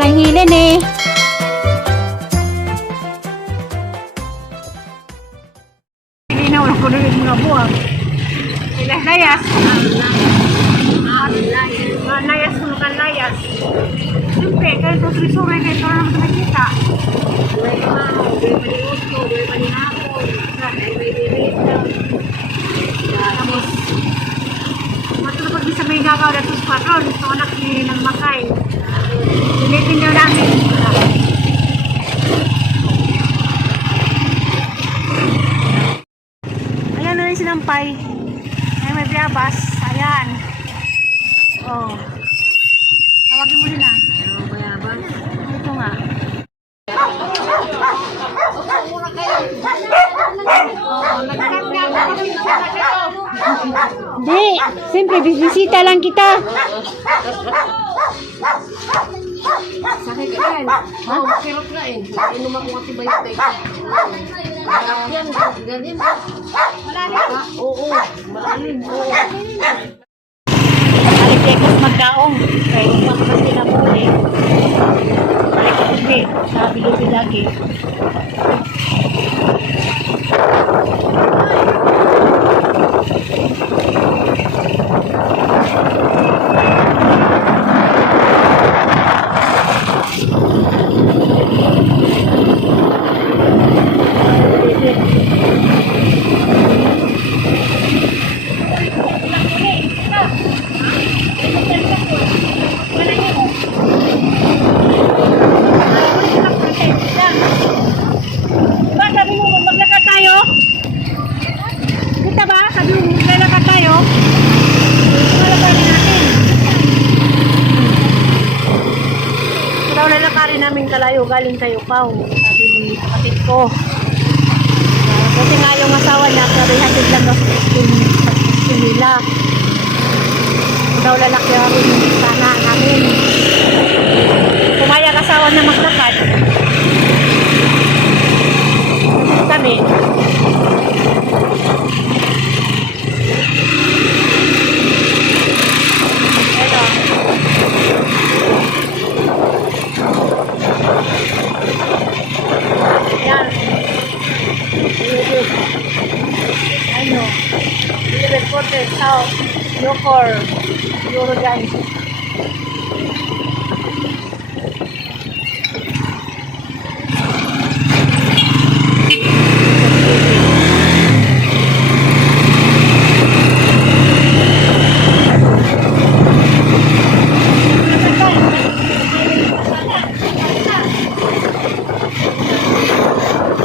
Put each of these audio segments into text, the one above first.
lang hilin eh. Linaw lang ko na yung mga buwag. Layas. Layas mo kan layas. Siyempre, kahit ito suri-suri, kahit ito naman nakikita. Duwe mao, duwe maniusto, duwe maninapon. Duwe bibita. Tapos, matulapag din sa may gagaw na sus patron. Ito anak ni ng Makay. Ulitin daw namin. Ayan na rin sinampay. Ay, may biyabas. Ayan. Oh. Tawagin mo din ah. Ano ba yabang? Ito nga. Hindi. Siyempre, bisita lang kita. Sakit ka rin. Ha? Kirot na eh. Inom ako antibiotic. Yan, ganyan. Malalim? Oo, malalim. Oo. Alikekos magkaong. Kaya umakapag sila mo eh. Alikekos di. Sabi doon lagi. Lalakarin namin kalayo galing kayo pa. Sabi ni kapatid ko. Kasi nga yung asawa niya, sabi hatid lang daw sa nila. Daw lalaki rin sana namin. Pumayag asawa na maglakad. Kami. Yan. Ano? Liver Quarter, South, Yokor, Eurogan.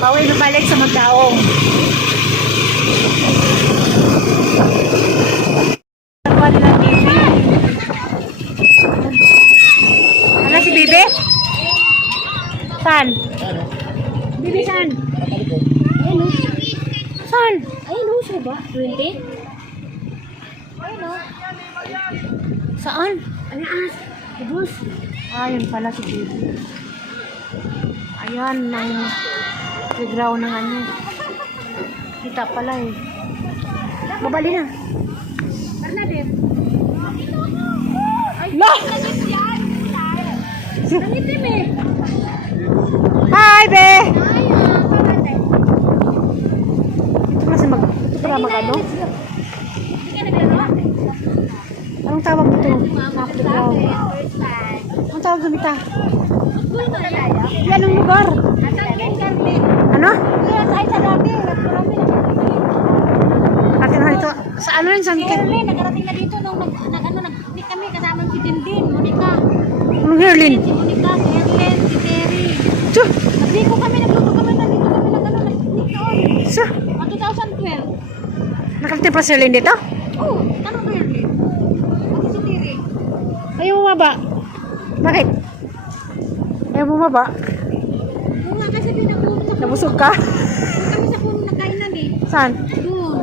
Pauwi na balik sa Magdaong. Ano nila Bibi? Ano si Bibi? Saan? Bibi saan? Ayun o. Saan? Ayun o, siya ba? 20? Ayun o. Saan? Ano as? Ibus. Ayun pala si Bibi. Ayan, ng playground ng ano. Kita pala eh. Babali na. Bernadette. No! Nangitim eh. Hi, be! Bernadette. Ito pala mag ano? Hindi ka naglaro? Anong tawag dito? Sa playground. First time. Anong tawag dito? School na tayo? Yan ang lugar. Asan yung garden? Ano? Yes, ay sa dati. Nagkarami na. Atin na ito. Sa ano yun? Saan? Herlin, nagkarating na dito nung nag-picnic kami kasama si Dindin, Monica. Anong Herlin? Si Monica, si Herlin, si Terry. Tsuh! Nagliko kami, nagluto kami, nandito kami nag-picnic noon. Tsuh! 2012. Nakarating pa si Herlin dito? Oo, tanong ko Herlin. Pati si Terry. Ayaw bumaba. Bakit? Ayaw bumaba. Oo nga, kasi pinapuno sa puno. Nabusog ka? Kami sa puno na kainan eh. Saan? Doon.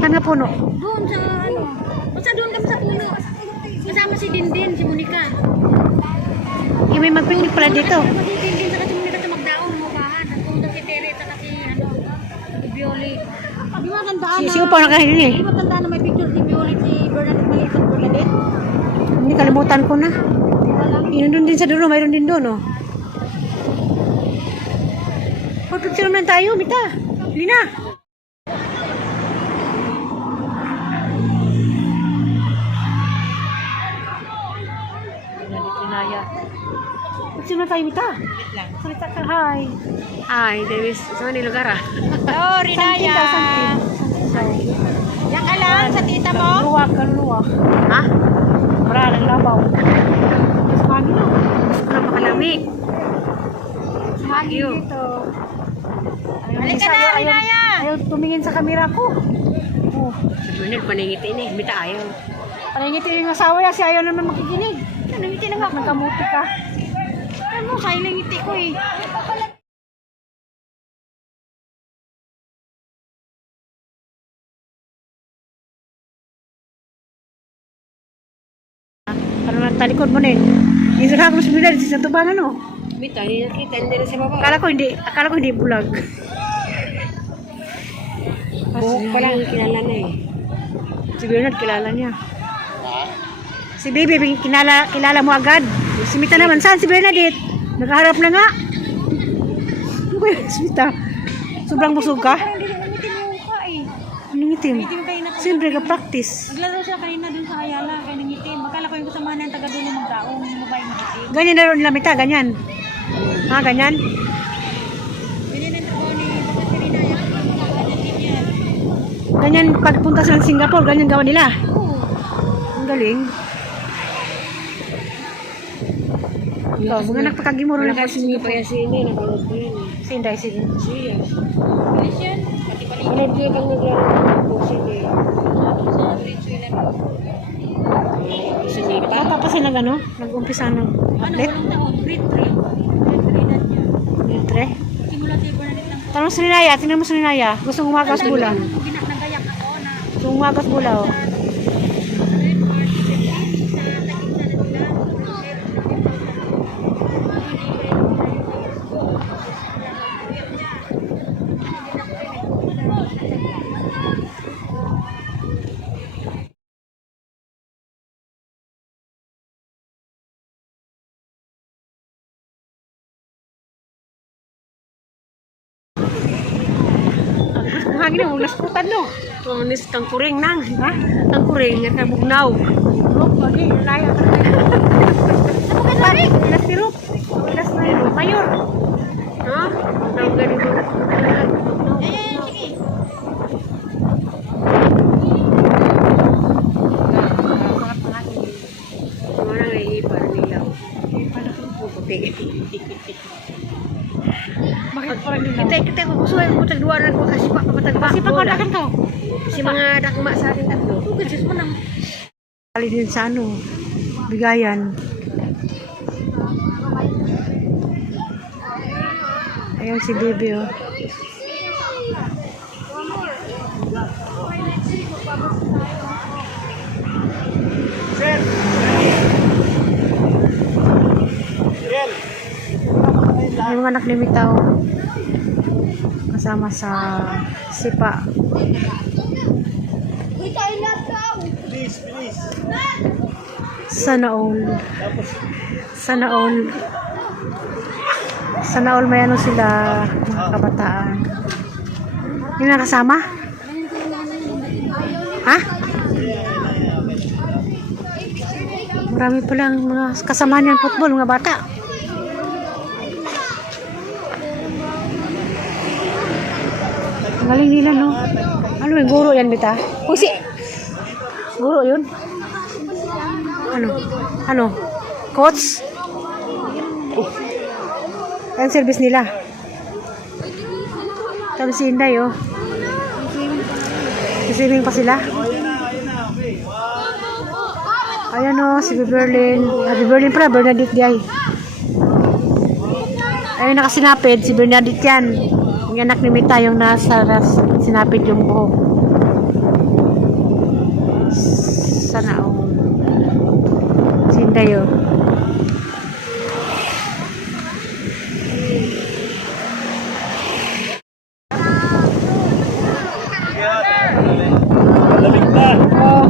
Saan nga puno? Doon sa ano. Basta doon kami sa puno. Kasama si Dindin, si Monica. May mag-picnic pala dito. Kasama si Dindin sa kasi Monica sa Magdaong, Mubahan. Nagpunta si Terry at si ano, si Violet. Di ba tandaan na? Si Upaw nakahiling eh. Di ba tandaan na may picture si Violet, si Bernadette, may isang Bernadette? Hindi kalimutan ko na. Wala. Nandun din sa dulo, mayroon din doon, oh. Picture naman tayo, Mita. Lina. Pinaya. Picture naman tayo, Mita. Salita ka, hi. Hi, Davis. Saan ni lugar, ah? Oh, Rinaya. Yan ka lang sa tita mo? Kaluluwag. Ha? Maraming labaw. Mas magi no. Gusto ko na makalamig. Magi dito. Halika na, Rinaya. Ayaw tumingin sa kamera ko. Oh. Sabi paningitin eh. Mita ayaw. Paningiti yung asawa niya, si ayaw naman makikinig. Nangiti na nga ako. Nagkamuti ka. Ano mo, kaya nangiti ko eh. Ano lang talikod mo nin? Isa ka mas bilad sa tubangan no. Mita, hindi nakita. Hindi na sa baba. Akala ko hindi bulag. Buhok pa lang kilala na eh. Si Bernard kilala niya. Si Baby kilala mo agad. Si Mita naman saan si Bernadette? Nakaharap na nga. Ano ba yun, si Mita? Sobrang busog ka? Parang hindi na nangiti mo ka eh. Anong itim? Nangiti mo kayo na. Siyempre ka-practice. Naglaro siya kanina dun sa Ayala, kaya nangiti. Makala ko yung kasama na yung taga doon yung magdaong, yung babae nangiti. Ganyan na rin nila Mita, ganyan. Ha, ganyan? Ganyan ang trabaho ni Bapak si Rinaya. Ganyan din yan. Ganyan pagpunta sa Singapore, ganyan gawa nila. Oo. Ang galing. Ikaw, mga nagpakagimuro na Wala kasi kasi nga pa yan si Inay. Napanood ko yun eh. si Inday, sige. Siya. Bilis yan. Pati paligid. Panood ko yung naglaro ng boxing eh. Sa Ritsu yun. Si Nipa. Bata pa sila gano? Nag-umpisa ng Ano, atlet? walang taon? Grade 3. Grade 3 na niya. Litre? Simula si Bernadette lang. Tanong si Linaya, tingnan mo si Linaya. Gustong umagas bula. Nagayak ako na Gustong umagas bula, oh. Ang hangin na, hulas putan, no? Tumanis kang kuring nang. Ha? Ang kuring nga bugnaw. Oh, lagi, Linaya. Ano ka na rin? Ilas tirok. Ilas na yun. Mayor. Ha? Tawag ganito. Wala nga iipa nilaw. Puputi. Bakit parang nila? Kita ko gusto ay kutag duwa na ko kasi pa matagba. Kasi pagkadakan ka. Si mga dakma sa atin tatlo. Kasi mo nang Kali din sa ano, bigayan. Ayan si Baby, oh. Yung mga anak ni Mita, oh. Kasama sa sipa. Sana all. Sana all. Sana all may ano sila, mga kabataan. Yung nakasama? Ha? Marami palang mga kasama niyan football, mga bata. Ang galing nila, no? Ano yung guro yan, Bita? Pusi! Guro yun? Ano? Ano? Coach? Ang service nila. Tapos si Inday, oh. Sisibing pa sila. Ayan, oh, si Berlin. Berlin pala, Bernadette Diay. Ayun, nakasinapid. Si Bernadette yan. Yung anak ni Mita, yung nasa sinapid yung buhok. Sana, oh. Si Inday, oh. Oh.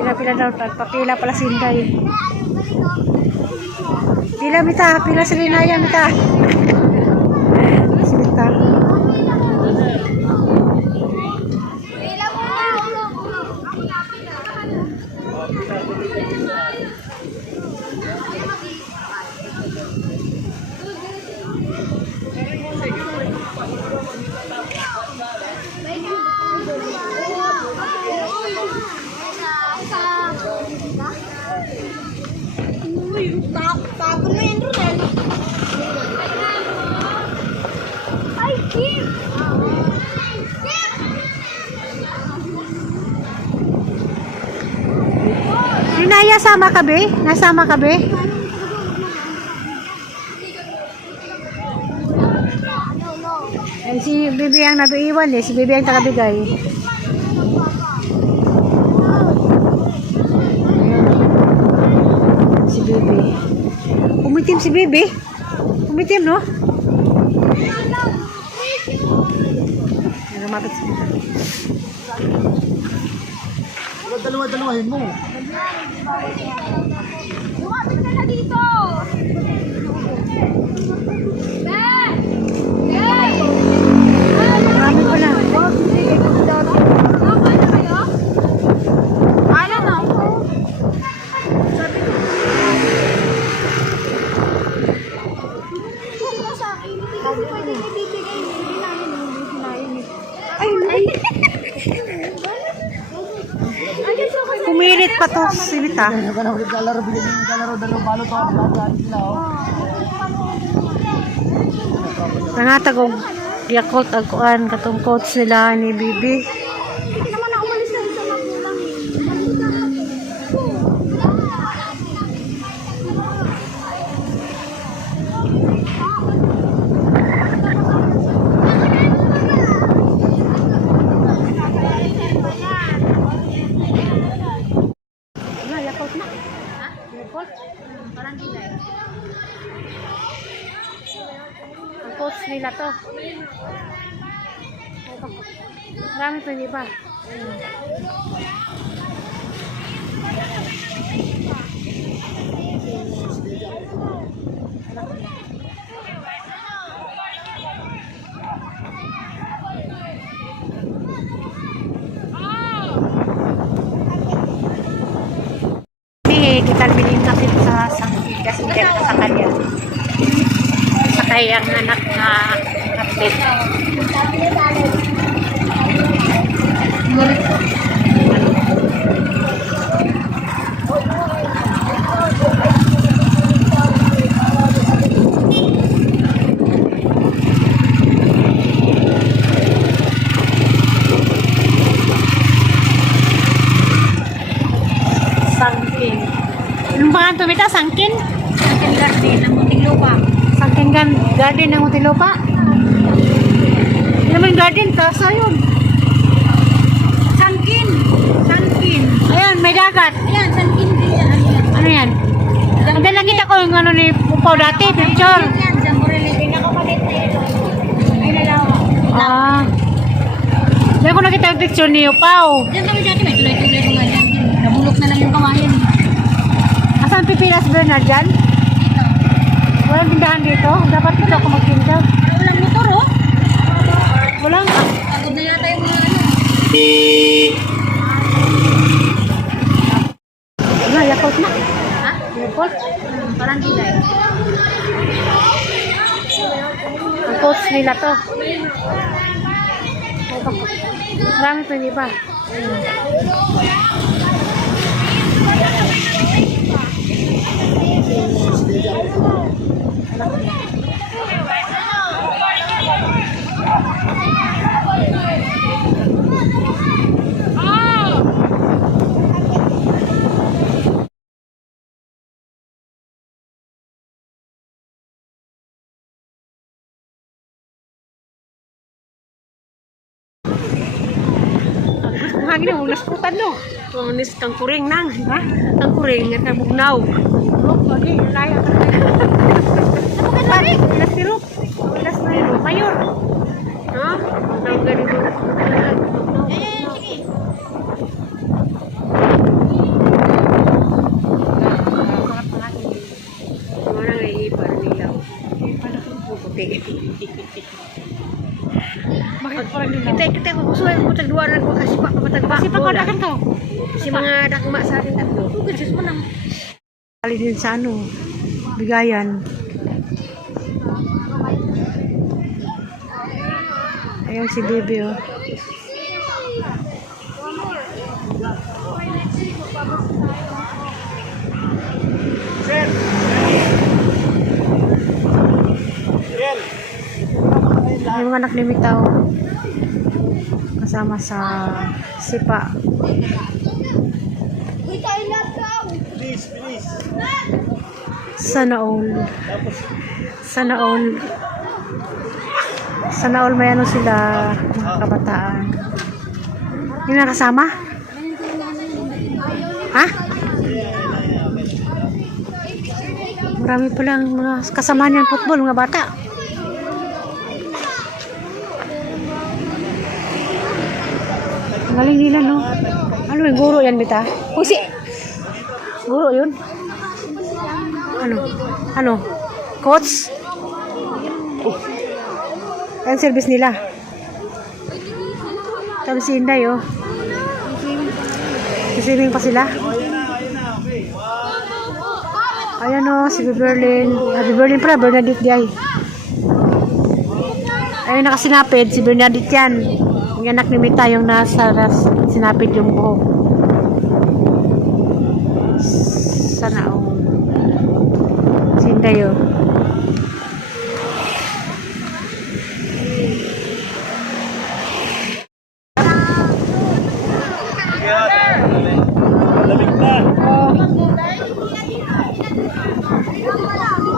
Pila-pila daw. Papila pala si Inday. Pila mita. Pila si Linaya mita. Mita. Tapon mo yan, Rodel. Ay, Kim! Linaya, sama ka be? Nasama ka be? Eh, si Bibi ang nabiiwan eh. Si Bibi ang tagabigay. Si Bibi. Umitim si Bibi. Umitim, no? Lumapit si Bibi. Dalawa-dalawahin mo. Lumapit ka na dito! Marami pa na. Alam na ako. Pumilit pa to si Vita. Ano ka na ulit lalaro, bilhin yung lalaro, dalawa balot ako, magagalit sila, oh. Nangatagong Yakult ang kuan katong coach nila ni Bibi. Hindi naman na umalis na sa magulang. Yakult na. Yakult. Parang gilay. Ang coach nila to. Marami pa hindi ba? Kita bilhin kasi sa sangkit kasi dito sa kanya. Sa kayang anak na update. Sangkin. Anong pangalan to, Mita? Sangkin? Sangkin garden ng Muntinlupa. Sangkin garden ng Muntinlupa? Hindi naman garden, kasa yun. Sangkin. Sangkin. Ayan, may dagat. Ayan, sangkin din yan. Ano yan? Ang lang kita ko yung ano ni Pupaw dati, picture. Yan, sa Morelli. Pinakapalit na ito. Ay, nalawa. Ah. Diyan ko nakita yung picture ni Pupaw. Diyan kami dati, may tulay-tulay ko nga yan. Nabulok na lang yung kawayan. Asan Pipilas Bernard dyan? Dito. Walang tindahan dito? Dapat dito ako magtinda. Walang motor, oh. Walang. Pagod na yata yung mga ano. Ano, Yakult na. Ha? Yakult. Parang gilay. Ang coach nila to. Marami pa hindi ba? Hangin mo nasputan no. Tunis kang kuring nang, ha? Kang kuring nga bugnaw. Rok lagi laya ka. Apa lagi? Las tirok. Las mayor. Ha? Nang ganito. Sige. mga dakma sa atin tatlo. Tugod sus mo nang. Kali din sa ano, bigayan. Ayun si Bibi oh. Yung anak ni Mitaw kasama sa sipa. Sana all. Sana all. Sana all may ano sila mga kabataan. Yung nakasama? Ha? Marami palang mga kasama niyan football, mga bata. Ang galing nila, no? Ano yung guro yan, Bita? Pusi! Guro yun? Ano? Ano? Coach? Ang service nila. Tapos si Inday, oh. Sisibing pa sila. Ayan, oh, si Berlin. Berlin pala, Bernadette Diay. Ayun, nakasinapid, si Bernadette yan. Yung anak ni Mita, yung nasa sinapid yung buhok. Sana, oh. Si Inday, oh.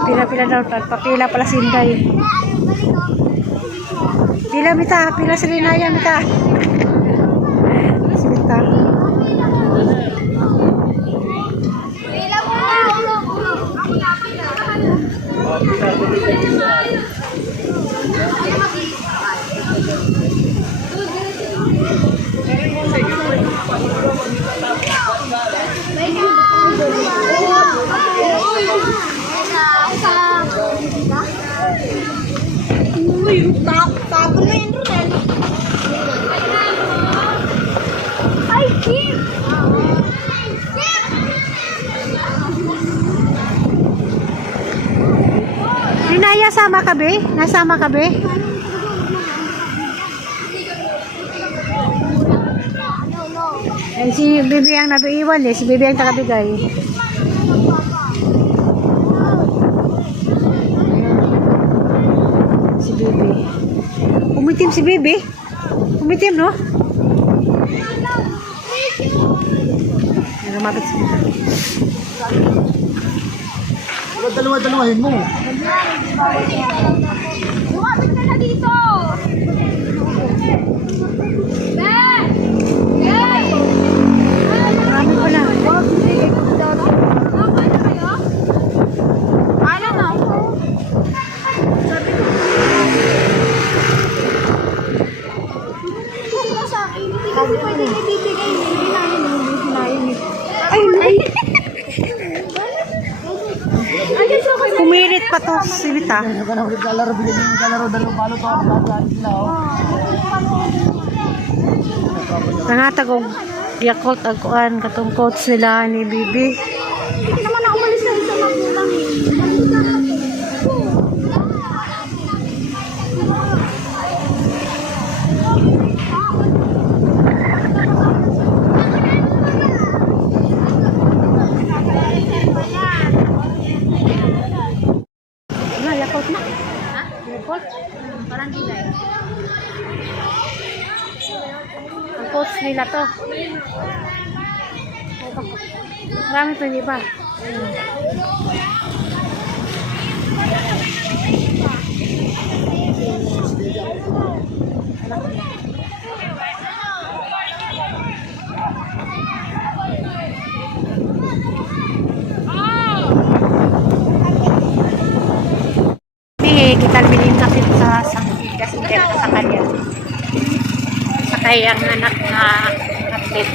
Pila-pila daw, papila pala si Inday. Pila, Mita, pila si Rinaya, Mita. Si Mita. Tapon mo yun, Ronel. Ay, Kim! Rinaya, sama ka, be? Nasama ka, be? Eh, si Bibi ang nabiiwan, eh. Si Bibi ang takabigay. Si Bibi. Umitim si Bibi. Umitim, no? Lumapit si Bibi. Dalawa-dalawahin mo. Lumapit ka na dito! Marami pala. Ano na? Kasi pwede ibibigay mo, hindi namin Ay! Kumirit pa to si Mita. Ano ka na ulit lalaro, bilhin yung lalaro, dalawa balot to. Nagkakaroon sila, oh. Nangatag og Yakult ang kuan katong coach nila ni Bibi. Hindi naman na umalis na sa magulang eh. Na Yakult na. Ha? Yakult. Parang gila eh. Ang coach nila to. Marami pa, di ba? Kita bilhin kasi sa kasi sa kanya. Sakay ang anak na atlet.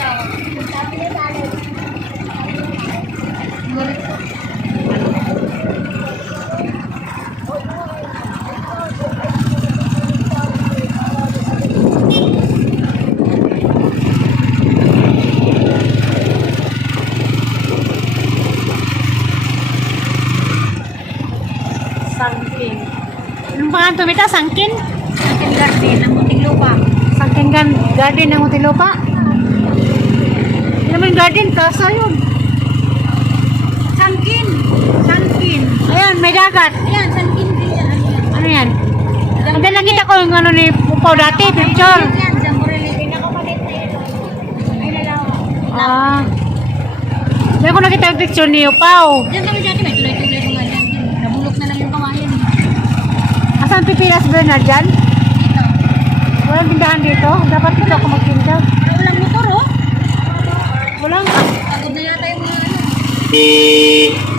Saan tumita? Sangkin? Sangkin Garden, ang munting lupa. Sangkin garden ng Muntinlupa? Hindi naman garden, kasa yun. Sangkin. Sangkin. Ayan, may dagat. Ayan, sangkin din yan. Ano yan? Hindi nakita ko yung ano ni Pupaw dati, picture. Yan, Zamborelli. Pinakapalit na ito. Ay, lalawa. Ah. Hindi ko nakita yung picture ni Pupaw. Diyan kami dati, may tulay-tulay ko nga dyan. Nabulok na lang yung kawayan. Asan Pipilas Bernard dyan? Dito. Walang tindahan dito? Dapat dito ako magtinda. Walang motor, oh. Walang. Pagod na yata yung mga ano.